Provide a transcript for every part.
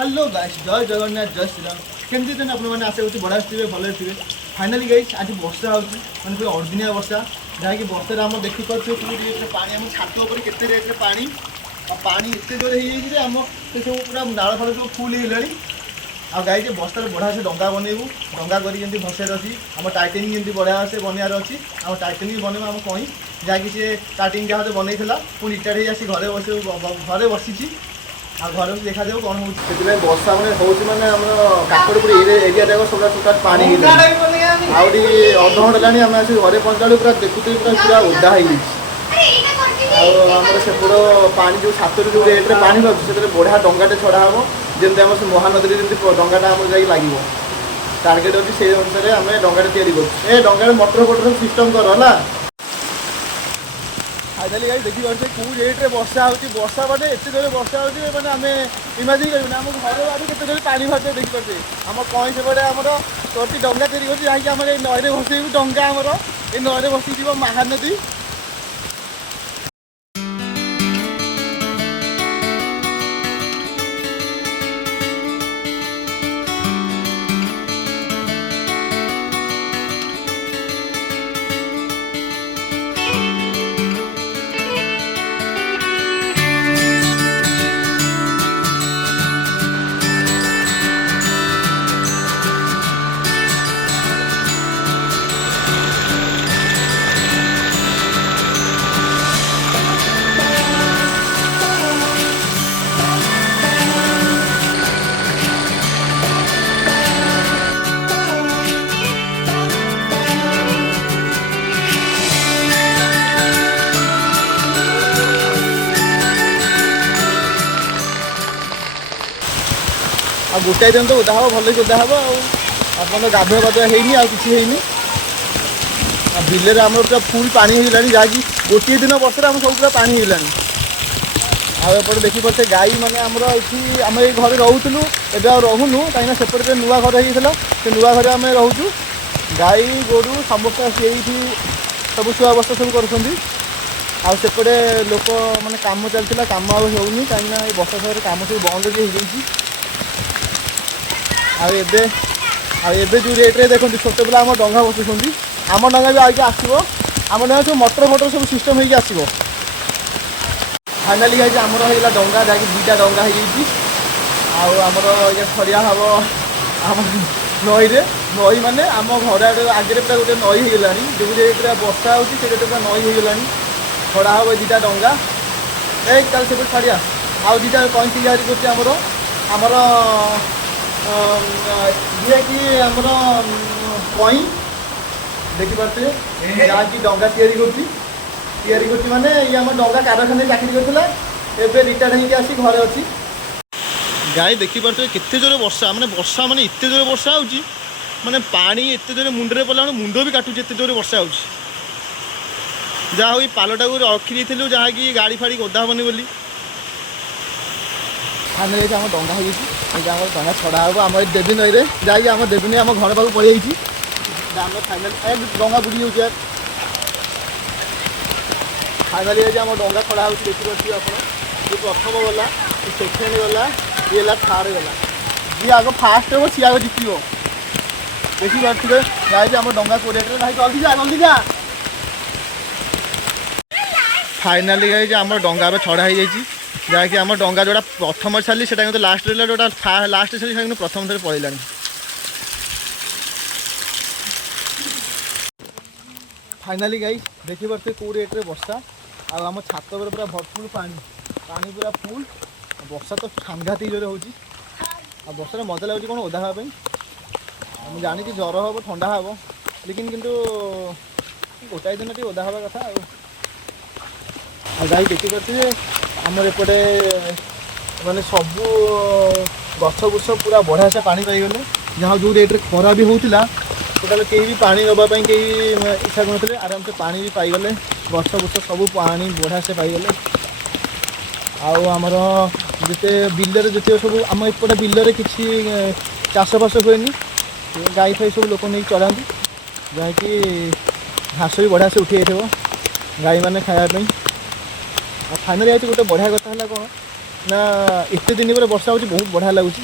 Hello guys जय जगन्नाथ जय श्रीराम केमती दिन आपने आशा करूँ बढ़िया थे भले थे फाइनाली गाइस आज वर्षा हो पूरी अदिनिया वर्षा जहाँकि वर्षा आम देखिपे पानी आम छात उपर के रेट्रे पानी पानी एत जोर हो आम से सब पूरा नाल फल सब फुल हो आ गाई बस्तार बढ़िया से डंगा बनइबू डंगा कर भसार अच्छी आम टाइटेनिंग जमी बढ़िया से बनवार अच्छी आम टाइटेनिंग बनइबू आम कहीं जहाँकि सी टाइटिंग जहाज बनईला पुणी इटा आसी घरे बसी आ घर देखा जाए कौन हो वर्षा मैंने हूँ मैंने आम काकड़पुर एरिया जाक सब टोटाल पानी आहरी अध घंटा है आम आस घरे पहुँचला पूरा देखुते पूरा ओदा आमर सेपट पानी जो छातर जो रेट्रे पानी बाबू से बढ़िया डंगाटे छड़ा हम जमी आम से महानदी जमी डंगाटा आम जा लगे टार्गेट अच्छी से अनुसार आम डंगाटे या डंगा मटर फटर सिस्टम कर फाइनाली गाई देखिपे कौ रेट्रे वर्षा वर्षा मैंने एत जोर वर्षा मैंने आम इमाजिन करें आम घर बाहर के जोर पानी बाहर देखिपे आम कहीं सेपटे आम तोटी डंगा तैयारी जहाँकि आम नईरे भसैबू डंगा आमर ये नईरे भसी महानदी आ गोटाए दिन तो ओदा हम भल ओदा हम आप गाधुआ पाधुआ होनी आ कि बिल आम पूरा फुल पानी होगा जहाँकि गोटे दिन वर्षा आम सब पूरा पानी होगा आपटे देखिपे गाई मैंने आमर ये आम ये घर रोलु एवं रोहनु कहीं सेपटे नुआ घर होता से नुआ घर आम रोचु गाई गोरु समस्त ये सब शुआ बस्ता सब करपटे लोक मैंने कम चलता कम आनी कहीं वर्षा समय कम सब बंद हो आबे जो रेट्रे देखो छोटे पिला आम डंगा बसुँच आम डंगा भी आगे आसो आम डंगा सब मटर फटर सब सिस्टम हो आसो फाइनाली गाई आमर होगा डंगा जहाँकि दुईटा डंगा होमर ये छड़िया हम आम नईरे नई माने आम घर आगे पूरा गोटे नई होगा जो रेट्रे वर्षा हो पूरा नई होगा छड़ा हम दुईटा डंगा एक ताल सब छड़िया आउ दुईटा कहीं तैयारी करमर ये कि आमर कई देखिपे जहाँ कि डंगा तैयारी माने ये आम डंगा कारखाना चाकरी करता एवं रिटायर होगी आसी घरे अच्छी गाई देखिपे केते जोर वर्षा माने एत जोर वर्षा हो माने पानी एत जोर मुंडे पड़ा मुंड भी काटुचे एत जोर वर्षा हो जहाँ हो पालटा को रखी जहाँ कि गाड़ी फाड़ी ओदा हेनी बोली फाइनाली आम डंगा हो डंगा छड़ा हम आम देवी नई में जाकि आम देवी नई आम घर पाक पड़े आम फाइनाल डंगा बुड़ी जाऊँ फाइनाली आम डंगा छड़ा हो देखिए आप प्रथम गला सेकेंड गला ये थर्ड गला जी आग फास्ट हो सी आग जित देखिपे जाए आम डंगा कोड़े भाई जल्दी जा फाइनाली गई आम डंगा छड़ा हो जाए जहाँकि आम डंगा जोड़ा प्रथम छाली से लास्ट रहा जोटा लास्ट छाली प्रथम थे पड़ेगा फाइनाली गाई देखिपे कौ रेट्रे वर्षा आम छात पर पूरा भरपूर पानी पूरा फुल वर्षा तो सांघातिक जोर हो वर्षा मजा लगुच कौन ओदा हाँपी मुझे जानी ज्वर हम ठंडा हम लेकिन किंतु गोटाए दिन टी ओदा हवा कथा गाई देखिपे आमर एपटे माने सबू गछ बुछ पूरा बढ़िया से पानी पाईगले जहाँ जो रेट्रे खरा भी होता टोटाल कहीं भी पानी नापी कहीं इच्छा कर आराम से पानी भी पाईगले गछ बुछ सब पानी बढ़िया से पाईगले आमर जिते बिलर जिते सब आम एपटे बिलर किसी चाषबास हुए गाई फाई सब लोक नहीं चढ़ाती जहाँकि घास भी बढ़िया से उठी जाइए गाई मैंने खायापी फाइनाली आज गोटे बढ़िया कथा है कौन ना एत दिन पर वर्षा होची बहुत बढ़िया लगुच।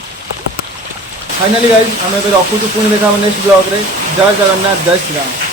फाइनाली गाइज आम रखुचु पुणी देखा नेक्स्ट ब्लॉग रे। जय जगन्नाथ जय श्री राम।